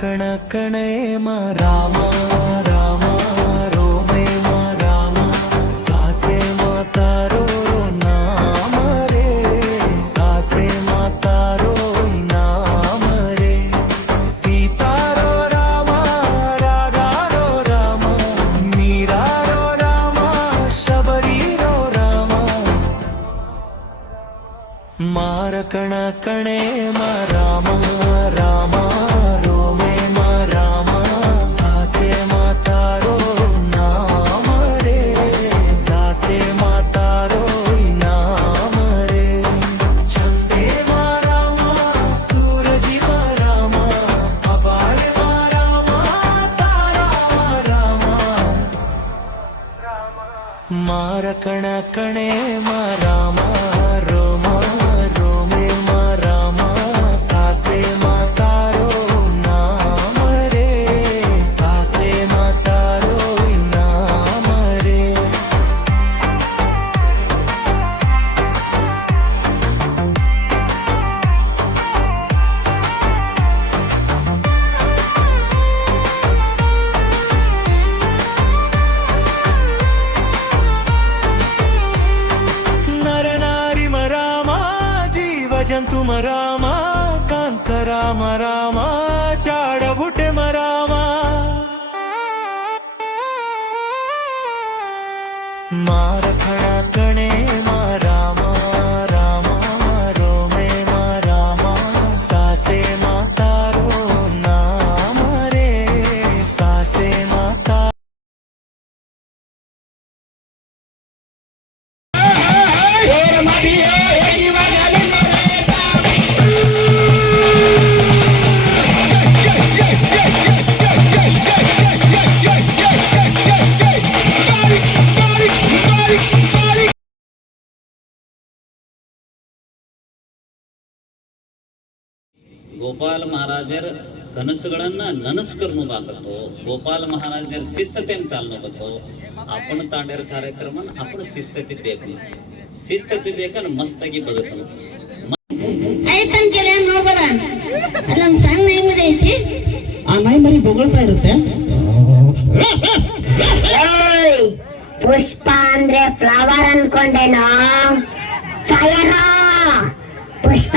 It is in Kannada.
ಕಣ ಕಣೆ ಮ ರಾಮ ರಾಮ ರೋಮೆ ಮ ರಾಮ ಸಾಸೆ ಮಾತಾರೋ ನಾಮ ರೇ ಸಾಸೆ ಮಾತಾರೋ ನಾಮ ರೇ ಸೀತಾರೋ ರಾಮ ರಾಧಾರೋ ರಾಮ ಮೀರಾರೋ ರಾಮ ಶಬರೀರೋ ರಾಮ ಮಾರ ಕಣ ಕಣೆ ಮ ರಾಮ ರಾಮ ರೋಮೆ ಮ ರಾಮ ಸಾಸೆ ಮಾತಾರೋ ನಾಮ ರೇ ಸಾಸೆ ಮಾತಾರೋ ನಾಮ ರೇ ಚಂದೆ ಮ ರಾಮ ಸೂರಜಿ ಮ ರಾಮ ಅಪಾಯ ಮ ರಾಮ ತಾರಾ ಮ ರಾಮ ಮಾರ ಕಣ ಕಣೆ ಮ ರಾಮ ರೋಮ ರೋಮೆ ಮ ರಾಮ ಸಾಸೆ ಮಾತಾರೋ ನಾಮ ರೇ ಸಾಸೆ ಮಾತಾರೋ ನಾಮ ರೇ ನರ ನಾರಿ ಮ ರಾಮ ಜೀವ ಜಂತು ಮ ರಾಮ ಕಾಂತ ರಾಮ ರಾಮ ಚಾಡಬುಟೆ ಮ ರಾಮ ಮಾರ ಕಣ ಕಣೆ ಮ ರಾಮ ರಾಮ ರೋಮೆ ಮ ರಾಮ ಸಾಸೆ ಮಾತಾರೋ ನಾಮ ರೇ ಸಾಸೆ ಮಾತಾ ಗೋಪಾಲ ಮಹಾराजर कनसुಗಳನ್ನ ನನಸ್ಕरणूबाकतो गोपाल महाराजर शिस्ततेन चालणूबाकतो आपण तांडेर कार्यक्रम आपण शिस्ततेत देखू शिस्ततेत देखन मस्तागी बघतो ಐತನ್ ಕೆಲ ನೋಡ್ಬೇಡ ಅಲ್ಲಂ ಸಣ್ಣ ನಾಯಿ ಮರಿ ಐತಿ ಆ ನಾಯಿ ಮರಿ ಬೊಗಳ್ತಾ ಇರುತ್ತೆ. ಏಯ್ ಪುಷ್ಪ ಅಂದ್ರೆ ಫ್ಲವರ್ ಅನ್ಕೊಂಡೇನೋ ಫೈರ್ ಪುಷ್ಪ